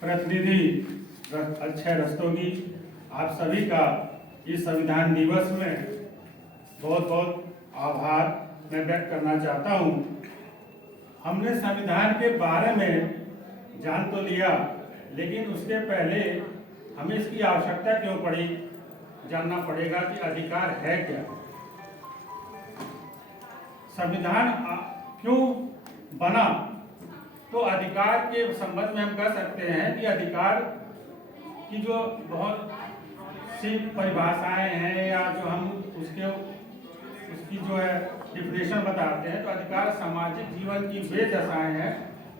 प्रतिनिधि अक्षय रस्तोगी, आप सभी का इस संविधान दिवस में बहुत बहुत आभार मैं व्यक्त करना चाहता हूँ। हमने संविधान के बारे में जान तो लिया, लेकिन उसके पहले हमें इसकी आवश्यकता क्यों पड़ी, जानना पड़ेगा कि अधिकार है क्या। संविधान क्यों बना, तो अधिकार के संबंध में हम कह सकते हैं कि अधिकार की जो बहुत सी परिभाषाएं हैं या जो हम उसकी जो है डिफिनेशन बताते हैं, तो अधिकार सामाजिक जीवन की वे दशाएं हैं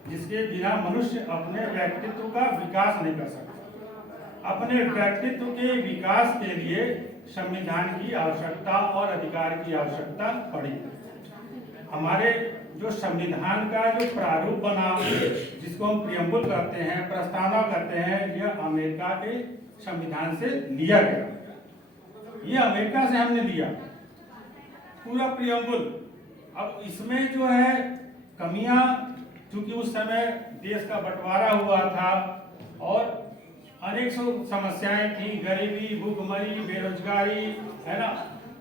जिसके बिना मनुष्य अपने व्यक्तित्व का विकास नहीं कर सकता। अपने व्यक्तित्व के विकास के लिए संविधान की आवश्यकता और अधिकार की आवश्यकता पड़ी। हमारे जो संविधान का जो प्रारूप बना, जिसको हम प्रियम्बुल करते हैं, प्रस्तावना करते हैं, यह अमेरिका के संविधान से लिया गया। ये अमेरिका से हमने लिया पूरा प्रियम्बुल। अब इसमें जो है कमियां, चूंकि उस समय देश का बंटवारा हुआ था और अनेक समस्याएं थी, गरीबी, भूखमरी, बेरोजगारी, है ना,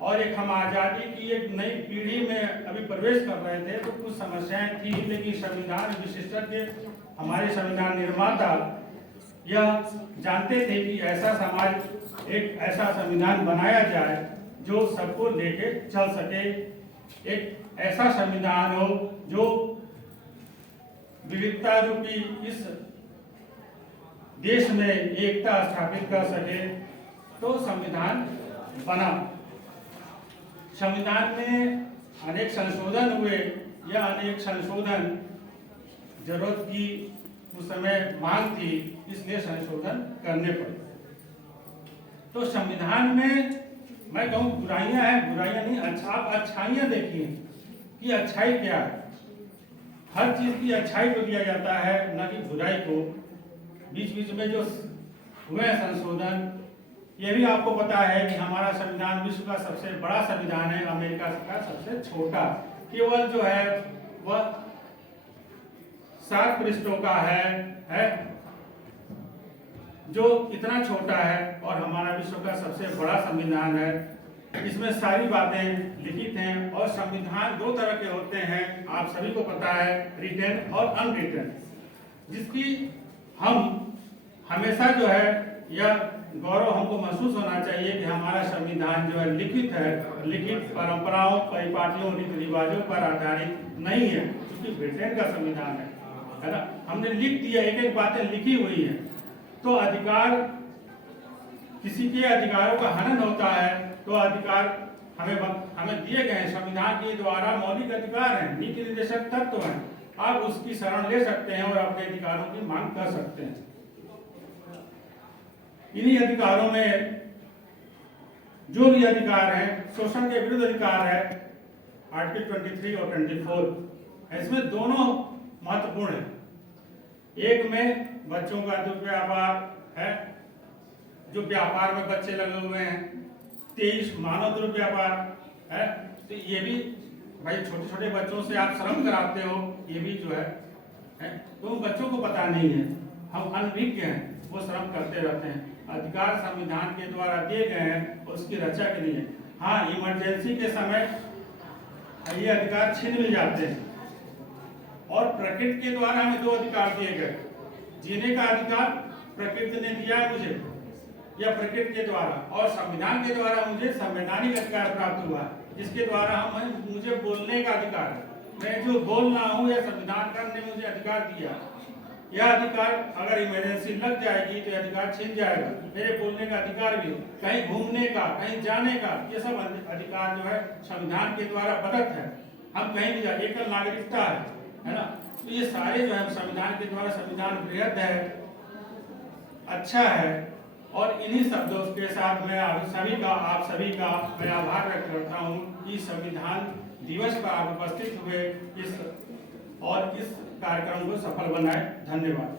और एक हम आज़ादी की एक नई पीढ़ी में अभी प्रवेश कर रहे थे, तो कुछ समस्याएं थी। लेकिन संविधान विशेषज्ञ, हमारे संविधान निर्माता यह जानते थे कि ऐसा समाज, एक ऐसा संविधान बनाया जाए जो सबको लेके चल सके, एक ऐसा संविधान हो जो विविधता रूपी इस देश में एकता स्थापित कर सके। तो संविधान बना। संविधान में अनेक संशोधन हुए, यह अनेक संशोधन जरूरत की उस समय मांग थी, इसलिए संशोधन करने पड़े। तो संविधान में मैं कहूँ बुराइयां हैं, बुराइयां नहीं, आप अच्छाइयां देखिए कि अच्छाई क्या है। हर चीज की अच्छाई को दिया जाता है, न कि बुराई को। बीच बीच में जो हुए संशोधन, यह भी आपको पता है कि हमारा संविधान विश्व का सबसे बड़ा संविधान है, अमेरिका का सबसे छोटा। केवल जो है वह 7 पृष्ठों का है जो इतना छोटा है, और हमारा विश्व का सबसे बड़ा संविधान है। इसमें सारी बातें लिखित हैं। और संविधान 2 तरह के होते हैं, आप सभी को पता है, रिटन और अनरिटन, जिसकी हम हमेशा जो है यह गौरव हमको महसूस होना चाहिए कि हमारा संविधान जो है लिखित है, लिखित परंपराओं, परिपाटियों, रीति रिवाजों पर आधारित नहीं है, क्योंकि ब्रिटेन का संविधान है ना। हमने लिख दिया, एक एक बातें लिखी हुई है। तो अधिकार, किसी के अधिकारों का हनन होता है तो अधिकार हमें दिए गए हैं, संविधान के द्वारा मौलिक अधिकार हैं, नीति निर्देशक तत्व हैं। आप उसकी शरण ले सकते हैं और अपने अधिकारों की मांग कर सकते हैं। इन्हीं अधिकारों में जो भी अधिकार है, शोषण के विरुद्ध अधिकार है, आर्टिकल 23 और 24, इसमें दोनों महत्वपूर्ण है। एक में बच्चों का दुर्व्यापार है, जो व्यापार में बच्चे लगे हुए हैं। 23 मानव दुर्व्यापार है, तो ये भी भाई छोटे छोटे बच्चों से आप श्रम कराते हो, ये भी जो है तो उन बच्चों को पता नहीं है, हम अनभिज्ञ हैं, वो श्रम करते रहते हैं। अधिकार संविधान के द्वारा दिए गए हैं, उसकी रक्षा के लिए। हाँ, इमरजेंसी के समय ये अधिकार छीन मिल जाते हैं। और प्रकृति के द्वारा हमें 2 अधिकार दिए गए। जीने का अधिकार प्रकृति ने दिया है मुझे, या प्रकृति के द्वारा, और संविधान के द्वारा मुझे संवैधानिक अधिकार प्राप्त हुआ, जिसके द्वारा मुझे बोलने का अधिकार है। मैं जो बोल रहा हूँ, यह संविधान ने मुझे अधिकार दिया। यह अधिकार अगर इमरजेंसी लग जाएगी तो यह अधिकार छीन जाएगा। मेरे बोलने का अधिकार भी, कहीं घूमने का, कहीं जाने का, ये सब अधिकार जो है संविधान के द्वारा प्रदत्त है। हम कहीं भी जाए, एकल नागरिकता है ना। तो ये सारे जो है संविधान के द्वारा, संविधान बृहद है, अच्छा है। और इन्हीं शब्दों के साथ मैं आप सभी का मैं आभार व्यक्त करता हूँ कि संविधान दिवस पर आप उपस्थित हुए, इस कार्यक्रम को सफल बनाए। धन्यवाद।